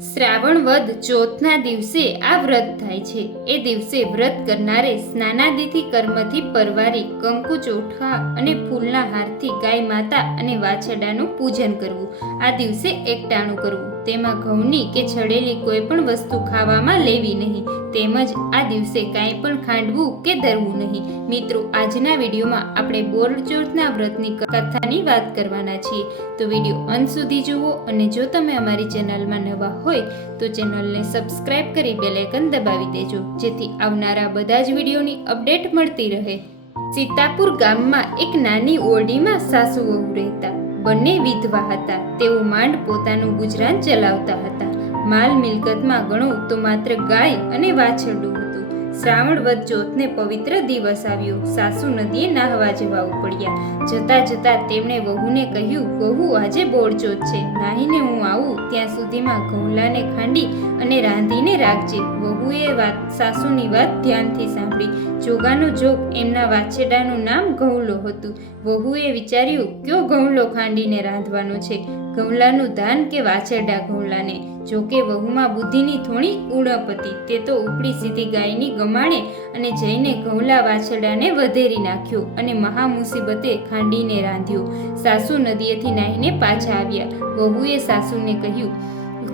શ્રાવણ વદ ચોથના દિવસે આ વ્રત થાય છે. એ દિવસે વ્રત કરનારે સ્નાનાદિથી કર્મથી પરવારી કંકુ ચોઠા અને ફૂલના હારથી ગાય માતા અને વાછરડાનું પૂજન કરવું. આ દિવસે એકટાણું કરવું. તેમાં ઘઉંની કે છડેલી કોઈ પણ વસ્તુ ખાવામાં લેવી નહીં, તેમજ આ દિવસે કાંઈ પણ ખાંડવું કે ધરવું નહીં. મિત્રો, આજના વિડીયોમાં આપણે બોરચોથના વ્રતની કથાની વાત કરવાના છીએ. તો વીડિયો અંત સુધી જુઓ અને જો તમે અમારી ચેનલમાં નવા હોય, તો ચેનલને સબસ્ક્રાઈબ કરી બેલેકન દબાવી દેજો, જેથી આવનારા બધા જ વિડીયોની અપડેટ મળતી રહે. સીતાપુર ગામમાં એક નાની ઓરડીમાં સાસુ વહુ રહેતા. બંને વિધવા હતા. તેઓ માંડ પોતાનું ગુજરાન ચલાવતા હતા. માલ મિલકતમાં ગણો તો માત્ર ગાય અને વાછરડું હતું. શ્રાવણ વદ ચોથને પવિત્ર દિવસ આવ્યો. સાસુ નદીએ નાહવા જવા ઉપડ્યા. જતા જતા તેમણે વહુને કહ્યું, વહુ, આજે બોળચોથ છે. નાહીને હું આવું. ત્યાં સુધીમાં ઘઉલાને ખાંડી અને રાંધીને રાખજે. વહુએ વાત, સાસુની વાત ધ્યાનથી સાંભળી. જોગાનો જોગ એમના વાછેડાનું નામ ઘઉલો હતું. વહુએ વિચાર્યું, કયો ઘઉલો ખાંડીને રાંધવાનો છે? ઘઉલાનું ધાન કે વાછેડા ઘઉંલાને? જોકે વહુમાં બુદ્ધિની થોડી ઉણપ હતી. તે તો ઉપડી સીધી ગાયની ગમાણે અને જઈને ઘઉંલા વાછરડાને વધેરી નાખ્યો અને મહા મુસીબતે ખાંડીને રાંધ્યો. સાસુ નદીએથી નાહીને પાછા આવ્યા. વહુએ સાસુને કહ્યું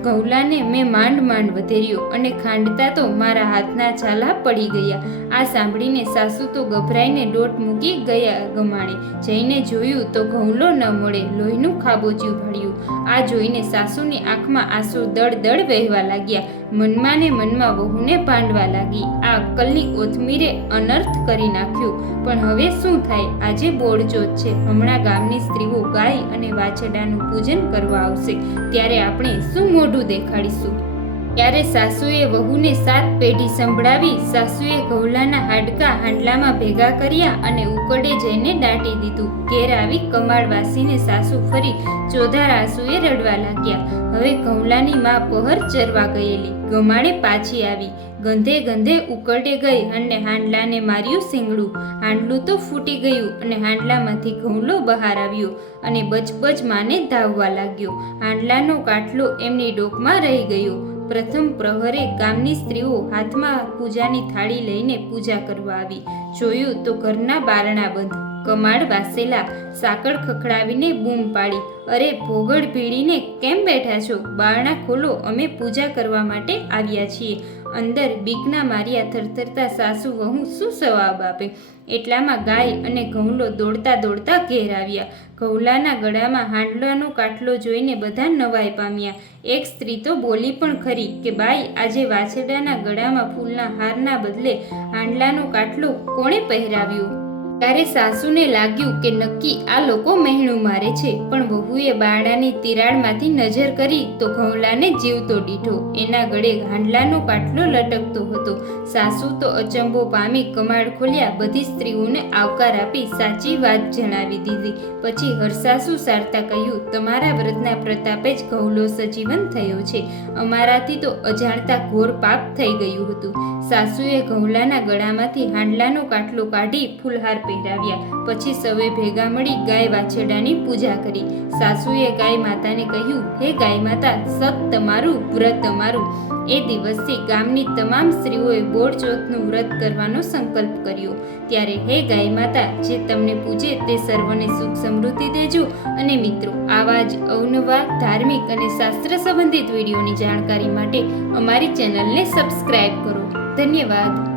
ઘઉલાને મેં માંડ માંડ વધેર્યો અને ખાંડતા તો મારા હાથના છાલા પડી ગયા. આ સાંભળીને સાસુ તો ગભરાઈને દોટ મૂકી ગયા ગમાણે. જઈને જોયું તો ઘઉંલો ન મળે, લોહીનું ખાબોચ્યું ભળ્યું. આ જોઈને સાસુની આંખમાં આંસુ દળ દળ વહેવા લાગ્યા. મનમાં ને મનમાં વહુને ભાંડવા લાગી. આ અક્કલની ઓથમીરે અનર્થ કરી નાખ્યું. પણ હવે શું થાય? આજે બોળચોથ છે. હમણાં ગામની સ્ત્રીઓ ગાય અને વાછડાનું પૂજન કરવા આવશે. ત્યારે આપણે શું મોઢું દેખાડીશું. ત્યારે સાસુએ વહુને સાત પેઢી સંભળાવી સાસુએ ઘઉલાના હાડકા હાંડલામાં ભેગા કર્યા અને ઉકળે જઈને દાટી દીધું. ઘેર આવી કમાળવાસીને સાસુ ફરી ચોધાર આંસુએ રડવા લાગ્યા. હવે ઘઉલાની માં પહર ચરવા ગયેલી. ગમાણે પાછી આવી. ગંધે ગંધે ઉકળે ગઈ અને હાંડલાને માર્યું સિંગડું. હાંડલું તો ફૂટી ગયું અને હાંડલામાંથી ઘઉંલો બહાર આવ્યો અને બચબચ માને ધાવવા લાગ્યો. હાંડલાનો કાટલો એમની ડોકમાં રહી ગયો. પ્રથમ પ્રહરે ગામની સ્ત્રીઓ હાથમાં પૂજાની થાળી લઈને પૂજા કરવા આવી. જોયું તો ઘરના બારણા બંધ. કમાડ વાસેલા સાકળ ખખડાવીને બૂમ પાડી. અરે, ભોગળ ભીડીને કેમ બેઠા છો? બારણા ખોલો, અમે પૂજા કરવા માટે આવ્યા છીએ. અંદર બીકના માર્યા થરથરતા સાસુ વહુ શું સવાબ આપે? એટલામાં ગાય અને ઘઉંલો દોડતા દોડતા ઘેર આવ્યા. ઘઉલાના ગળામાં હાંડલાનો કાટલો જોઈને બધા નવાઈ પામ્યા. એક સ્ત્રી તો બોલી પણ ખરી કે, બાઈ, આજે વાછરડાના ગળામાં ફૂલના હારના બદલે હાંડલાનો કાટલો કોણે પહેરાવ્યો? ત્યારે સાસુને લાગ્યું કે નક્કી આ લોકો મહેણું મારે છે, પણ વહુએ બાળાની તિરાડમાંથી નજર કરી તો ઘઉલાને જીવતો દીઠો. એના ગળે હાંડલાનો કાટલો લટકતો હતો. સાસુ તો અચંબો પામી કમાડ ખોલ્યા, બધી સ્ત્રીઓને આવકાર આપી સાચી વાત જણાવી દીધી. પછી હરસાસુ સારતા કહ્યું, તમારા વ્રતના પ્રતાપે જ ઘઉલો સજીવન થયો છે. અમારાથી તો અજાણતા ઘોર પાપ થઈ ગયું હતું. સાસુએ ઘઉલાના ગળામાંથી હાંડલાનો કાટલો કાઢી ફૂલહાર પહેરાવ્યા. પછી સૌએ ભેગા મળી ગાય વાછરડાની પૂજા કરી. સાસુએ ગાય માતાને કહ્યું, હે ગાય માતા, સત તમારું, વ્રત તમારું. એ દિવસથી ગામની તમામ સ્ત્રીઓએ બોળ ચોથનું વ્રત કરવાનો સંકલ્પ કર્યો. ત્યારે, હે ગાય માતા, જે તમને પૂજે તે સર્વને સુખ સમૃદ્ધિ દેજો. અને મિત્રો, આવા જ અવનવા ધાર્મિક અને શાસ્ત્ર સંબંધિત વિડીયોની જાણકારી માટે અમારી ચેનલને સબસ્ક્રાઈબ કરો. ધન્યવાદ.